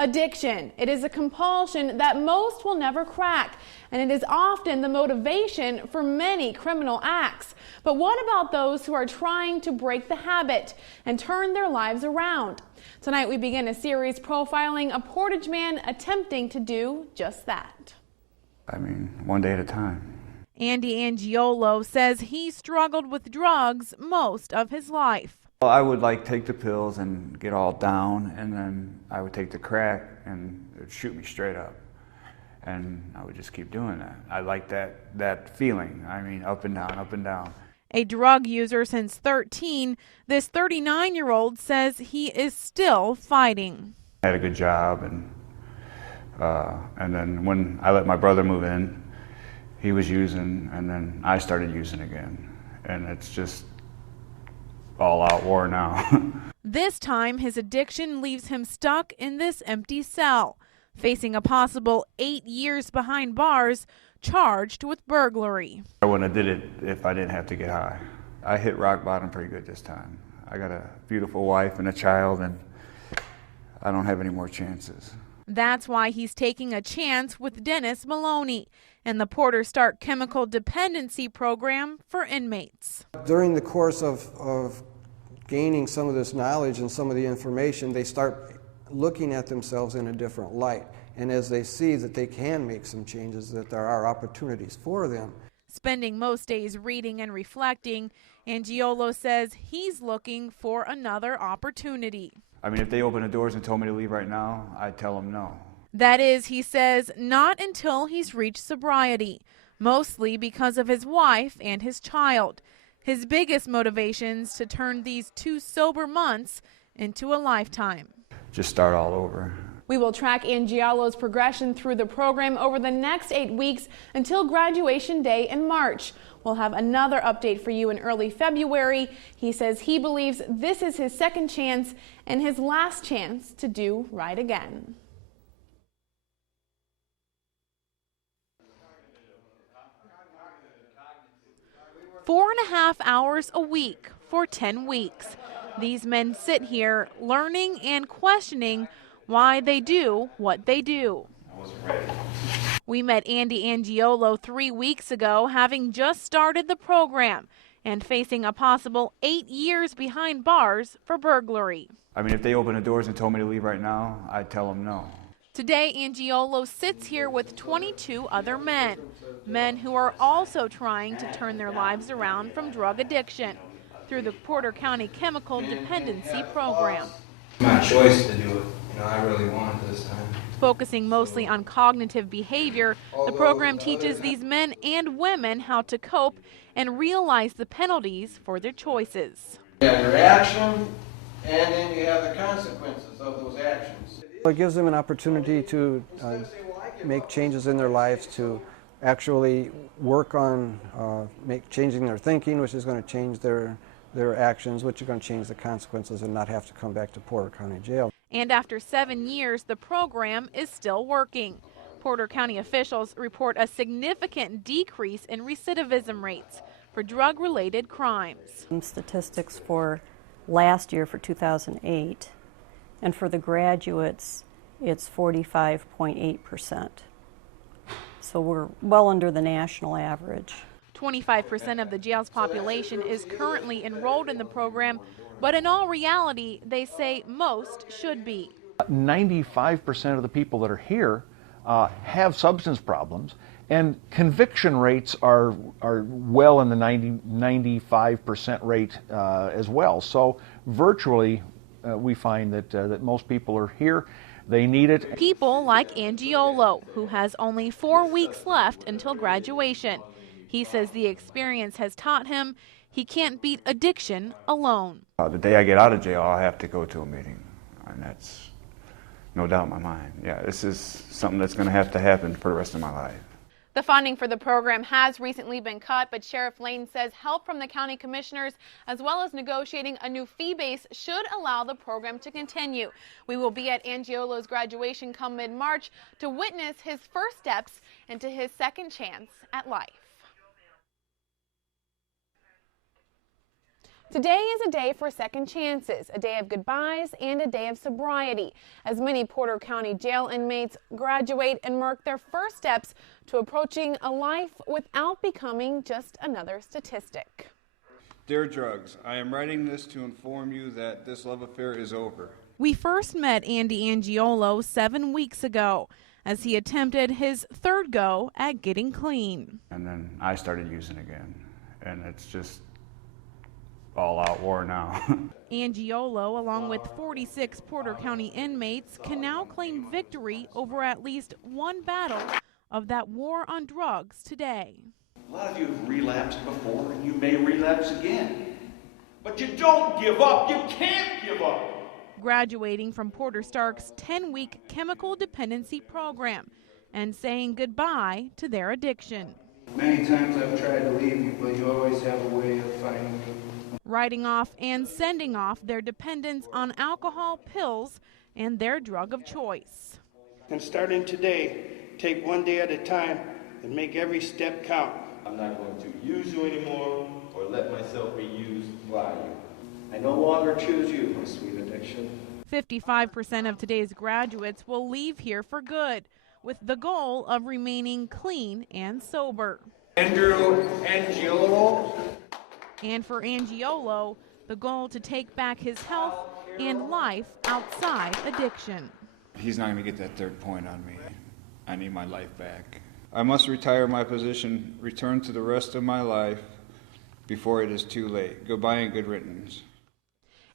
Addiction. It is a compulsion that most will never crack, and it is often the motivation for many criminal acts. But what about those who are trying to break the habit and turn their lives around? Tonight we begin a series profiling a Portage man attempting to do just that. I mean, one day at a time. Andy Angiolo says he struggled with drugs most of his life. Well, I would take the pills and get all down, and then I would take the crack and it would shoot me straight up. And I would just keep doing that. I like that feeling. I mean, up and down, up and down. A drug user since 13, this 39-year-old says he is still fighting. I had a good job, and then when I let my brother move in, he was using, and then I started using again. And it's just all-out war now. This time, his addiction leaves him stuck in this empty cell, facing a possible 8 years behind bars, charged with burglary. I wouldn't have did it if I didn't have to get high. I hit rock bottom pretty good this time. I got a beautiful wife and a child, and I don't have any more chances. That's why he's taking a chance with Dennis Maloney and the Porter Stark Chemical Dependency Program for inmates. During the course of gaining some of this knowledge and some of the information, they start looking at themselves in a different light. And as they see that they can make some changes, that there are opportunities for them. Spending most days reading and reflecting, Angiolo says he's looking for another opportunity. I mean, if they open the doors and told me to leave right now, I'd tell them no. That is, he says, not until he's reached sobriety, mostly because of his wife and his child. His biggest motivations to turn these 2 sober months into a lifetime. Just start all over. We will track Angiolo's progression through the program over the next 8 weeks until graduation day in March. We'll have another update for you in early February. He says he believes this is his second chance and his last chance to do right again. Four and a half hours a week for 10 weeks. These men sit here learning and questioning why they do what they do. We met Andy Angiolo 3 weeks ago, having just started the program and facing a possible 8 years behind bars for burglary. I mean, if they open the doors and told me to leave right now, I'd tell them no. Today, Angiolo sits here with 22 other men who are also trying to turn their lives around from drug addiction through the Porter County Chemical Dependency Program. My choice to do it. I really wanted this time. Focusing mostly on cognitive behavior, the program teaches these men and women how to cope and realize the penalties for their choices. You have your action, and then you have the consequences of those actions. It gives them an opportunity to make changes in their lives, to actually work on changing their thinking, which is going to change their actions, which are going to change the consequences and not have to come back to Porter County Jail. And after 7 years, the program is still working. Porter County officials report a significant decrease in recidivism rates for drug-related crimes. Statistics for last year, for 2008, and for the graduates, it's 45.8%. So we're well under the national average. 25% of the jail's population is currently enrolled in the program, but in all reality, they say most should be. 95% of the people that are here have substance problems, and conviction rates are well in the 95% rate as well. So virtually, we find that most people are here. They need it. People like Angiolo, who has only 4 weeks left until graduation. He says the experience has taught him he can't beat addiction alone. The day I get out of jail, I'll have to go to a meeting, and that's no doubt in my mind. Yeah, this is something that's going to happen for the rest of my life. The funding for the program has recently been cut, but Sheriff Lane says help from the county commissioners as well as negotiating a new fee base should allow the program to continue. We will be at Angiolo's graduation come mid-March to witness his first steps into his second chance at life. Today is a day for second chances, a day of goodbyes, and a day of sobriety, as many Porter County jail inmates graduate and mark their first steps to approaching a life without becoming just another statistic. Dear Drugs, I am writing this to inform you that this love affair is over. We first met Andy Angiolo 7 weeks ago as he attempted his third go at getting clean. And then I started using again, and it's just all out war now. Angiolo, along with 46 Porter County inmates, can now claim victory over at least one battle of that war on drugs today. A lot of you have relapsed before, and you may relapse again. But you don't give up. You can't give up. Graduating from Porter Stark's 10-week chemical dependency program and saying goodbye to their addiction. Many times I've tried to leave you, but you always have a way of finding me. Writing off and sending off their dependence on alcohol, pills, and their drug of choice. And starting today, take one day at a time and make every step count. I'm not going to use you anymore or let myself be used by you. I no longer choose you, my sweet addiction. 55% of today's graduates will leave here for good, with the goal of remaining clean and sober. Andrew Angiolo. And for Angiolo, the goal to take back his health and life outside addiction. He's not going to get that third point on me. I need my life back. I must retire my position, return to the rest of my life before it is too late. Goodbye and good riddance.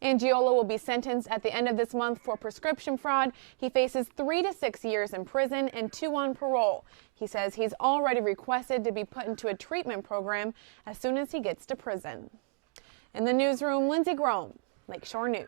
Angiolo will be sentenced at the end of this month for prescription fraud. He faces 3 to 6 years in prison and 2 on parole. He says he's already requested to be put into a treatment program as soon as he gets to prison. In the newsroom, Lindsay Grome, Lakeshore News.